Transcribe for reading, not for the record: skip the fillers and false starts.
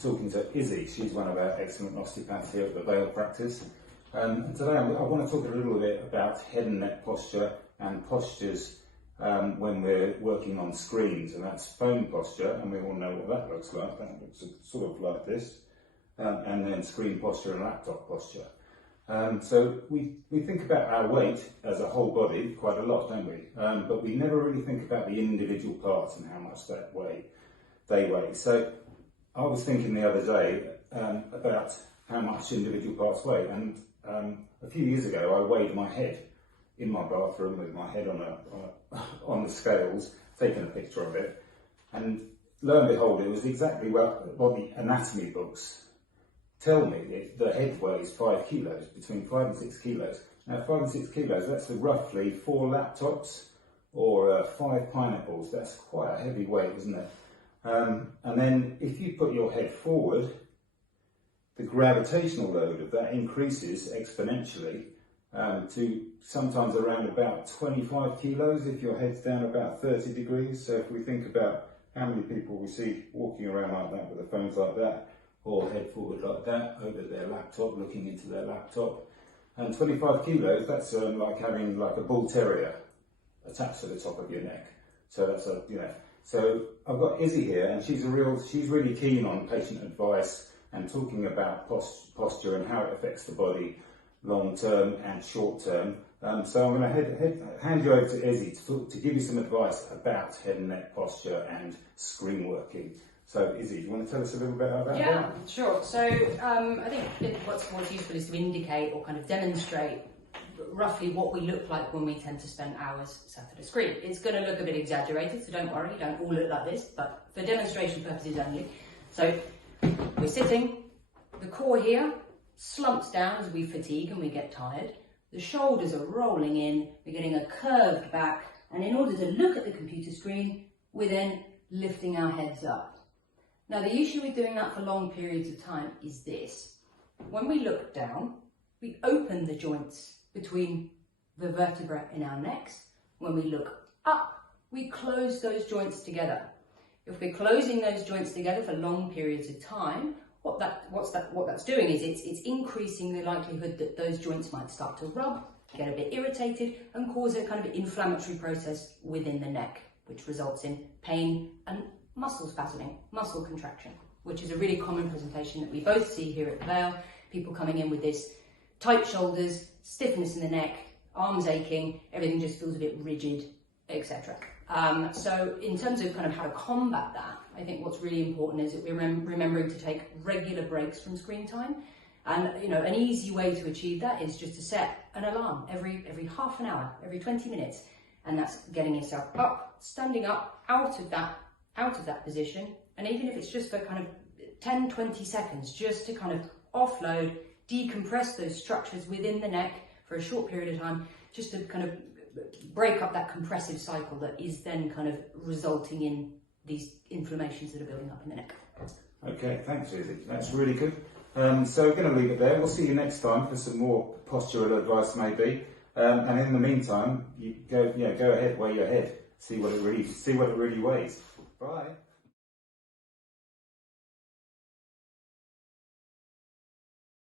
talking to Izzy. She's one of our excellent osteopaths here at the Vale practice. And today I want to talk a little bit about head and neck posture and postures when we're working on screens, and that's phone posture, and we all know what that looks like. That looks sort of like this, and then screen posture and laptop posture. So we think about our weight as a whole body quite a lot, don't we? But we never really think about the individual parts and how much they weigh. So I was thinking the other day about how much individual parts weigh, and a few years ago I weighed my head in my bathroom with my head on the scales, taking a picture of it, and lo and behold, it was exactly what the anatomy books tell me. The head weighs 5 kilos, between 5 and 6 kilos. Now 5 and 6 kilos, that's roughly 4 laptops or 5 pineapples. That's quite a heavy weight, isn't it? And then if you put your head forward, the gravitational load of that increases exponentially to sometimes around about 25 kilos if your head's down about 30 degrees. So if we think about how many people we see walking around like that with their phones like that, or head forward like that over their laptop, looking into their laptop, and 25 kilos, that's like having like a bull terrier attached to the top of your neck. So that's So I've got Izzy here, and she's really keen on patient advice and talking about posture and how it affects the body long term and short term. So I'm going to hand you over to Izzy to give you some advice about head and neck posture and screen working. So Izzy, do you want to tell us a little bit about that? Yeah, sure. So I think what's useful is to indicate or kind of demonstrate roughly what we look like when we tend to spend hours sat at a screen. It's going to look a bit exaggerated, so don't worry, you don't all look like this, but for demonstration purposes only. So we're sitting, the core here slumps down as we fatigue and we get tired. The shoulders are rolling in, we're getting a curved back, and in order to look at the computer screen, we're then lifting our heads up. Now the issue with doing that for long periods of time is this. When we look down, we open the joints between the vertebrae in our necks. When we look up, we close those joints together. If we're closing those joints together for long periods of time, what that's doing is it's increasing the likelihood that those joints might start to rub, get a bit irritated, and cause a kind of inflammatory process within the neck, which results in pain and muscle spasming, muscle contraction, which is a really common presentation that we both see here at the Vale. People coming in with this tight shoulders, stiffness in the neck, arms aching, everything just feels a bit rigid, etc. So in terms of kind of how to combat that, I think what's really important is that we're remembering to take regular breaks from screen time. And an easy way to achieve that is just to set an alarm every half an hour, every 20 minutes. And that's getting yourself up, standing up, out of that position. And even if it's just for kind of 10, 20 seconds, just to kind of offload, decompress those structures within the neck for a short period of time, just to kind of break up that compressive cycle that is then kind of resulting in these inflammations that are building up in the neck. Okay, thanks Izzy, that's really good. So we're going to leave it there. We'll see you next time for some more postural advice maybe. And in the meantime, you go ahead, weigh your head, see what it really weighs. Bye.